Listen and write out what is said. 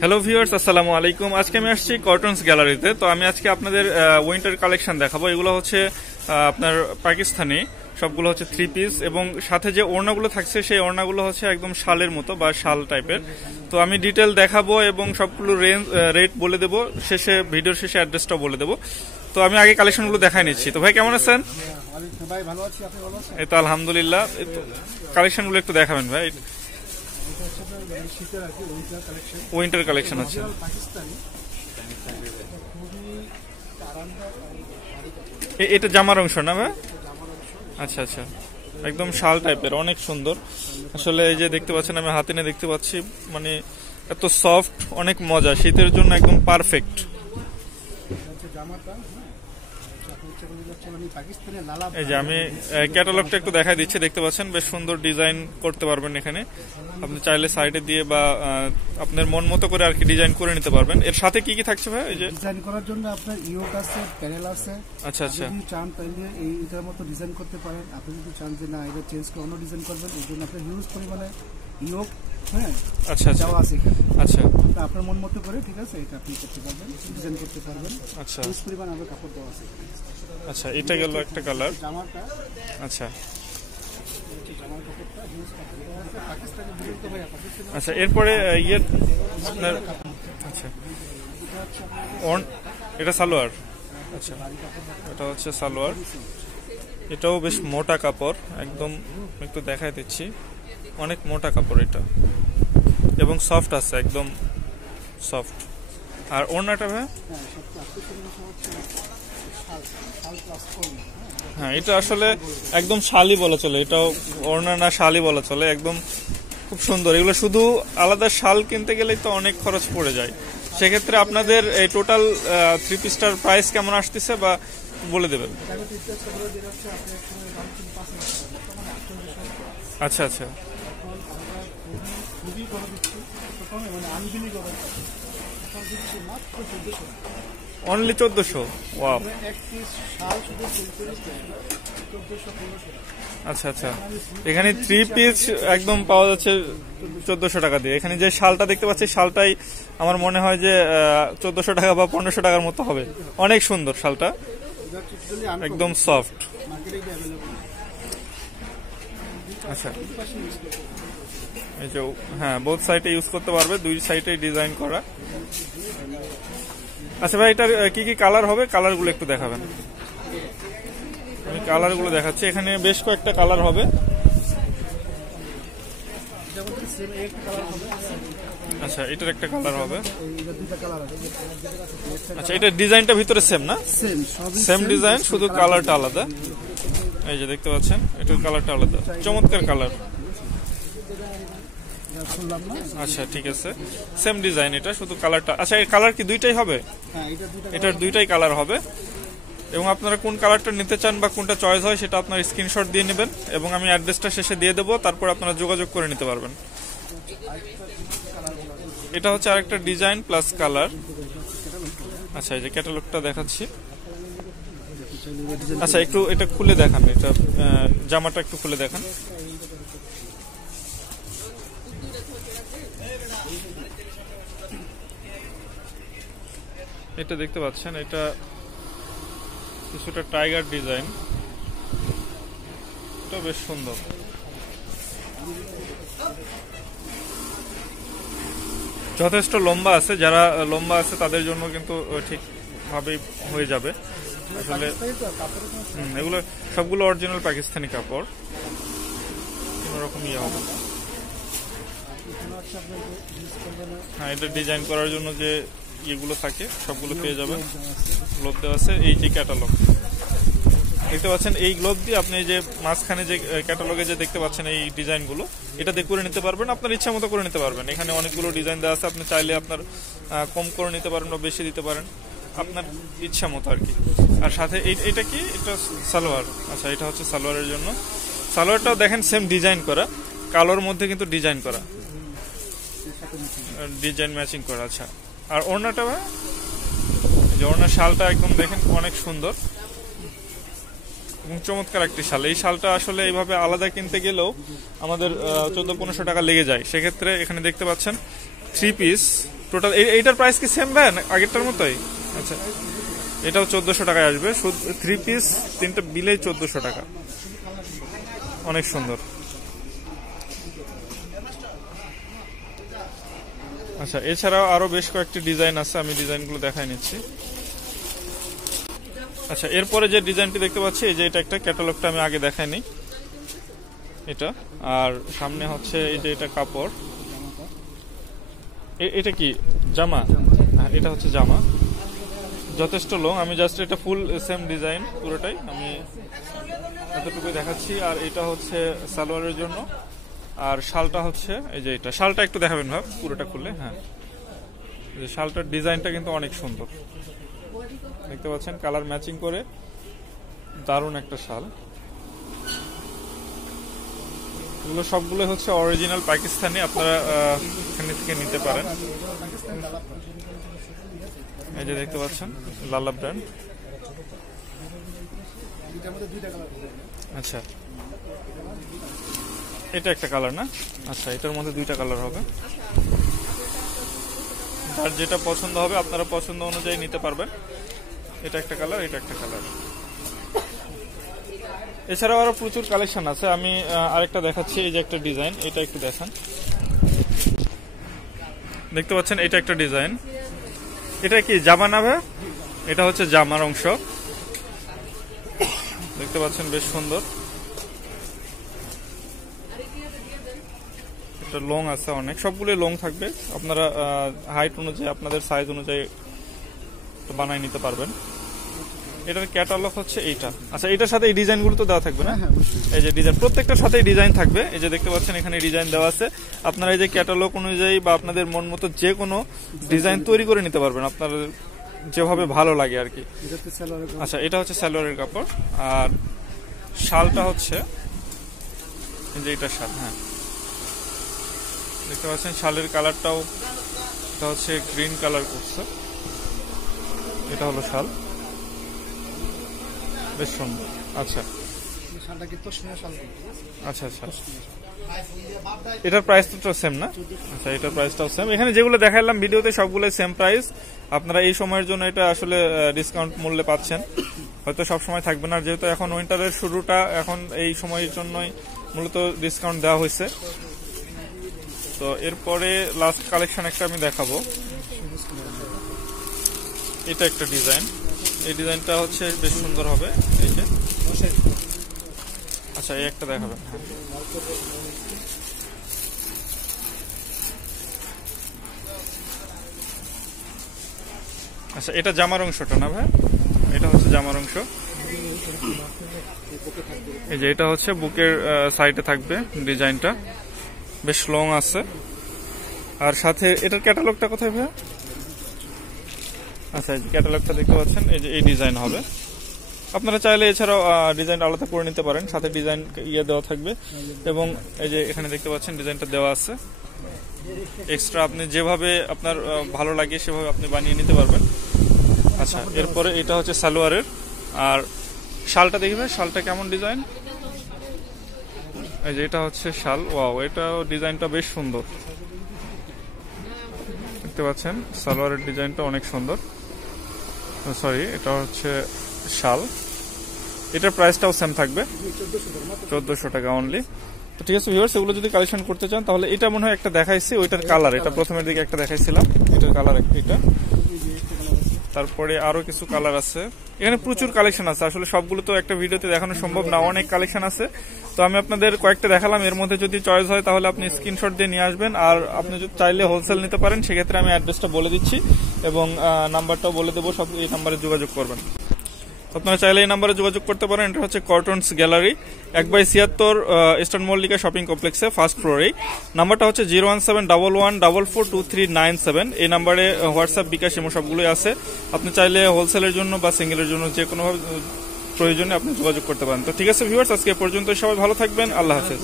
Hello viewers, আসসালামু আলাইকুম। আজকে আমি আসছি কটনস গ্যালারিতে। তো আমি আজকে আপনাদের উইন্টার কালেকশন দেখাবো। এগুলো হচ্ছে আপনার পাকিস্তানি, সবগুলো হচ্ছে থ্রি পিস এবং সাথে যে ওড়নাগুলো থাকছে সেই ওড়নাগুলো হচ্ছে একদম শালের মতো বা শাল টাইপের। তো আমি ডিটেল দেখাবো এবং সবগুলো রেট বলে দেবো, শেষে ভিডিওর শেষে অ্যাড্রেসটাও বলে দেবো। তো আমি আগে কালেকশনগুলো দেখাই নিচ্ছি। তো ভাই কেমন আছেন? এই তো আলহামদুলিল্লাহ। কালেকশনগুলো একটু দেখাবেন ভাই। উইন্টার কালেকশন আছে। এটা জামার অংশ না ভাই? আচ্ছা আচ্ছা, একদম শাল টাইপের, অনেক সুন্দর। আসলে এই যে দেখতে পাচ্ছেন, আমি হাতে নিয়ে দেখতে পাচ্ছি, মানে এত সফট, অনেক মজা, শীতের জন্য একদম পারফেক্ট। এই যে আমি ক্যাটালগটা একটু দেখাই দিচ্ছি, দেখতে পাচ্ছেন বেশ সুন্দর ডিজাইন করতে পারবেন এখানে। আপনি চাইলে সাইডে দিয়ে বা আপনার মন মতো করে আর কি ডিজাইন করে নিতে পারবেন। এর সাথে কি কি থাকছে ভাই? এই যে ডিজাইন করার জন্য আপনার ইয়োক আছে, প্যানেল আছে। আচ্ছা আচ্ছা, যদি চান তাহলে এইটার মতো ডিজাইন করতে পারেন। আপনি যদি চান যে না এটা চেঞ্জ করে অন্য ডিজাইন করবেন, এর জন্য আপনার হিউজ পরিমাণে ইয়োক আচ্ছা আচ্ছা দেওয়া আছে এখানে। আচ্ছা, আপনার মন মতো করে, ঠিক আছে, এটা আপনি করতে পারবেন, ডিজাইন করতে পারবেন। আচ্ছা হিউজ পরিমাণে আবার কাপড় দেওয়া আছে। আচ্ছা, এটা গেল একটা কালার। জামাটা, আচ্ছা জামার কাপড়টা হিউজ কাপড় দেওয়া আছে, পাকিস্তানি বিরুদ্ধ ভাই, পাকিস্তানি। আচ্ছা, এরপরে ইয়ে আপনার, আচ্ছা এটা সালোয়ার। আচ্ছা, এটা হচ্ছে সালোয়ার। এটাও বেশ মোটা কাপড়, একদম একটু দেখাই দিচ্ছি, অনেক মোটা কাপড় এটা এবং সফট আছে, একদম সফট। আর ওড়নাটা ভাই? হ্যাঁ, এটা আসলে একদম শালি বলা চলে, এটাও ওড়না না, শালি বলা চলে, একদম খুব সুন্দর। এগুলো শুধু আলাদা শাল কিনতে গেলেই তো অনেক খরচ পড়ে যায়। সেক্ষেত্রে আপনাদের এই টোটাল থ্রি পিসটার প্রাইস কেমন আসতেছে বা বলে দেবেন? আচ্ছা আচ্ছা, অনলি 1400? ওয়াও, আচ্ছা আচ্ছা। এখানে থ্রি পিস একদম পাওয়া যাচ্ছে 1400 টাকা দিয়ে। এখানে যে শালটা দেখতে পাচ্ছি, শালটাই আমার মনে হয় যে 1400 টাকা বা 1500 টাকার মতো হবে। অনেক সুন্দর শালটা, একদম সফট। আচ্ছা, এই যে হ্যাঁ, বোথ সাইডে ইউজ করতে পারবে, দুই সাইডে ডিজাইন করা। আচ্ছা ভাই, এটার কি কি কালার হবে? কালারগুলো একটু দেখাবেন। আমি কালারগুলো দেখাচ্ছি, এখানে বেশ কয়েকটা কালার হবে। আচ্ছা, এটার একটা কালার হবে। আচ্ছা, এটা ডিজাইনটা ভিতরে সেম না? সেম ডিজাইন, শুধু কালারটা আলাদা। এই যে দেখতে পাচ্ছেন, এটার কালারটা আলাদা, চমৎকার কালার। আচ্ছা ঠিক আছে, সেম ডিজাইন, এটা শুধু কালারটা। আচ্ছা, এই কালার কি দুইটাই হবে? এটার দুইটাই কালার হবে। এবং আপনারা কোন কালারটা নিতে চান বা কোনটা চয়েস হয় সেটা আপনার স্ক্রিনশট দিয়ে নেবেন এবং আমি অ্যাড্রেসটা শেষে দিয়ে দেবো, তারপর আপনারা যোগাযোগ করে নিতে পারবেন। এটা হচ্ছে আরেকটা ডিজাইন প্লাস কালার। আচ্ছা, এই যে ক্যাটালগটা দেখাচ্ছি। আচ্ছা, একটু এটা খুলে দেখান, এটা জামাটা একটু খুলে দেখান। এটা দেখতে পাচ্ছেন, এটা কিছুটা টাইগার ডিজাইন, এটা বেশ সুন্দর। যথেষ্ট লম্বা আছে, যারা লম্বা আছে তাদের জন্য কিন্তু ঠিকভাবেই হয়ে যাবে আসলে। এগুলো সবগুলো অরিজিনাল পাকিস্তানি কাপড়, কোনো রকম ইয়ে হবে। হ্যাঁ, এটা ডিজাইন করার জন্য যে ইয়েগুলো থাকে সবগুলো পেয়ে যাবেন। গ্লোভ দেওয়া আছে। এই যে ক্যাটালগ দেখতে পাচ্ছেন, এই গ্লোভ দিয়ে আপনি যে মাঝখানে যে ক্যাটালগে যে দেখতে পাচ্ছেন এই ডিজাইনগুলো, এটা দিয়ে করে নিতে পারবেন, আপনার ইচ্ছা মতো করে নিতে পারবেন। এখানে অনেকগুলো ডিজাইন দেওয়া আছে, আপনি চাইলে আপনার কম করে নিতে পারেন বা বেশি দিতে পারেন, আপনার ইচ্ছা মতো আর কি। আর সাথে এটা কি? এটা সালোয়ার। আচ্ছা, এটা হচ্ছে সালোয়ারের জন্য। সালোয়ারটাও দেখেন সেম ডিজাইন করা, কালোর মধ্যে কিন্তু ডিজাইন করা, ডিজাইন ম্যাচিং করা। আচ্ছা, আর ওড়নাটা ভাই? যে ওড়নার শালটা একদম দেখেন অনেক সুন্দর এবং চমৎকার একটি শাল। এই শালটা আসলে এইভাবে আলাদা কিনতে গেলেও আমাদের 1400-1500 টাকা লেগে যায়। সেক্ষেত্রে এখানে দেখতে পাচ্ছেন থ্রি পিস টোটাল এইটার প্রাইস কি সেম ভাই আগেরটার মতোই? আচ্ছা, এটাও 1400 টাকায় আসবে। শুধু 3 পিস 3টা বিলেই 1400 টাকা। অনেক সুন্দর। আচ্ছা, এছাড়াও আরো বেশ কয়েকটি ডিজাইন আছে, আমি ডিজাইনগুলো দেখাই নিচ্ছি। আচ্ছা, এরপরে যে ডিজাইনটি দেখতে পাচ্ছি, এই যে এটা একটা ক্যাটালগটা আমি আগে দেখাইনি এটা। আর সামনে হচ্ছে এই যে এটা কাপড়, এটা কি জামা? হ্যাঁ, এটা হচ্ছে জামা, যথেষ্ট লং। আমি জাস্ট এটা ফুল সেম ডিজাইন পুরোটাই আমি এতটুকুই দেখাচ্ছি। আর এটা হচ্ছে সালোয়ারের জন্য। আর শালটা হচ্ছে এই যে এটা, শালটা একটু দেখাবেন ভাব পুরোটা খুললে। হ্যাঁ, শালটার ডিজাইনটা কিন্তু অনেক সুন্দর, দেখতে পাচ্ছেন কালার ম্যাচিং করে, দারুণ একটা শাল। এগুলো সবগুলো হচ্ছে অরিজিনাল পাকিস্তানি, আপনারা এখান থেকে নিতে পারেন। এই যে দেখতে পাচ্ছেন লালা ব্র্যান্ড। আচ্ছা, এটা একটা কালার না? আচ্ছা, এটার মধ্যে 2টা কালার হবে। যার যেটা পছন্দ হবে আপনারা পছন্দ অনুযায়ী নিতে পারবেন। এটা একটা কালার, এটা একটা কালার। এছাড়াও আরো প্রচুর কালেকশন আছে, আমি আরেকটা দেখাচ্ছি। এই যে একটা ডিজাইন, এটা একটু দেখান। দেখতে পাচ্ছেন এটা একটা ডিজাইন। এটা কি জামা না ভাই? এটা হচ্ছে জামার অংশ, দেখতে পাচ্ছেন বেশ সুন্দর। এটা লং আছে অনেক, সবগুলো লং থাকবে। আপনারা হাইট অনুযায়ী আপনাদের সাইজ অনুযায়ী বানাই নিতে পারবেন। এটার ক্যাটালগ হচ্ছে এইটা। আচ্ছা, এটার সাথে এই ডিজাইনগুলো তো দেওয়া থাকবে না? এই যে ডিজাইন, প্রত্যেকটার সাথে ডিজাইন থাকবে। এই যে দেখতে পাচ্ছেন এখানে ডিজাইন দেওয়া আছে। আপনারা এই যে ক্যাটালগ অনুযায়ী বা আপনাদের মন মতো যে কোনো ডিজাইন তৈরি করে নিতে পারবেন, আপনাদের যেভাবে ভালো লাগে আর কি। আচ্ছা, এটা হচ্ছে সালোয়ারের কাপড়। আর শালটা হচ্ছে এই যে এটা শাল। হ্যাঁ, দেখতে পাচ্ছেন শালের কালারটাও, এটা হচ্ছে গ্রিন কালার করছে। এটা হলো শাল, বেশ সুন্দর। আচ্ছা আচ্ছা আচ্ছা, এটার প্রাইস তো সেম না? আচ্ছা, এটার প্রাইসটাও সেম। এখানে যেগুলো দেখালাম ভিডিওতে সবগুলো সেম প্রাইস। আপনারা এই সময়ের জন্য এটা আসলে ডিসকাউন্ট মূল্যে পাচ্ছেন, হয়তো সব সময় থাকবে না, যেহেতু এখন উইন্টারের শুরুটা, এখন এই সময়ের জন্যই মূলত ডিসকাউন্ট দেওয়া হয়েছে। তো এরপরে লাস্ট কালেকশন একটা আমি দেখাবো। এটা একটা ডিজাইন, এই ডিজাইনটা হচ্ছে বেশ সুন্দর হবে। এই যে আচ্ছা, এই একটা দেখাবেন। আচ্ছা, এটা জামার অংশটা না ভাই? এটা হচ্ছে জামার অংশ। এই যে এটা হচ্ছে বুকের সাইডে থাকবে ডিজাইনটা, বেশ লং আছে। আর সাথে এটার ক্যাটালগটা কোথায় ভাই? আচ্ছা, এই ক্যাটালগটা দেখতে পাচ্ছেন, এই যে এই ডিজাইন হবে। আপনারা চাইলে এছাড়াও ডিজাইন আলাদা করে নিতে পারেন, সাথে ডিজাইন দেওয়া থাকবে। এবং এই যে এখানে দেখতে পাচ্ছেন ডিজাইনটা দেওয়া আছে এক্সট্রা, আপনি যেভাবে আপনার ভালো লাগে সেভাবে আপনি বানিয়ে নিতে পারবেন। আচ্ছা, এরপরে এটা হচ্ছে সালোয়ারের। আর শালটা দেখবে, শালটা কেমন ডিজাইন। এই যে এটা হচ্ছে শাল। ওয়াও, এটাও ডিজাইনটা বেশ সুন্দর, দেখতে পাচ্ছেন সালোয়ারের ডিজাইনটা অনেক সুন্দর। সরি, এটা হচ্ছে শাল। এটার প্রাইসটাও সেম থাকবে, 1400 টাকা অনলি। তো ঠিক আছে ভিউয়ার্স, এগুলো যদি কালেকশন করতে চান তাহলে এটা মনে হয় একটা দেখাইছি, ওইটার কালার, এটা প্রথমের দিকে একটা দেখাইছিলাম, এটার কালার এটা। তারপরে আরো কিছু কালার আছে। এখানে প্রচুর কালেকশন আছে, আসলে সবগুলো তো একটা ভিডিওতে দেখানো সম্ভব না, অনেক কালেকশন আছে। তো আমি আপনাদের কয়েকটা দেখালাম, এর মধ্যে যদি চয়েস হয় তাহলে আপনি স্ক্রিনশট দিয়ে নিয়ে আসবেন। আর আপনি যদি চাইলে হোলসেল নিতে পারেন, সেক্ষেত্রে আমি অ্যাড্রেসটা বলে দিচ্ছি এবং নাম্বারটাও বলে দেবো, সব এই নাম্বারে যোগাযোগ করবেন। আপনারা চাইলে এই নাম্বারে যোগাযোগ করতে পারেন। এটা হচ্ছে cottons gallery, 1/76 eastern Mallika shopping কমপ্লেক্সে, ফার্স্ট ফ্লোরেই। নাম্বারটা হচ্ছে 01711442397। এই নাম্বারে হোয়াটসঅ্যাপ, বিকাশ এবং সবগুলোই আছে। আপনি চাইলে হোলসেলের জন্য বা সিঙ্গেলের জন্য যে কোনো প্রয়োজনে আপনি যোগাযোগ করতে পারেন। তো ঠিক আছে ভিউয়ার্স, আজকে পর্যন্ত সবাই ভালো থাকবেন, আল্লাহ হাফেজ।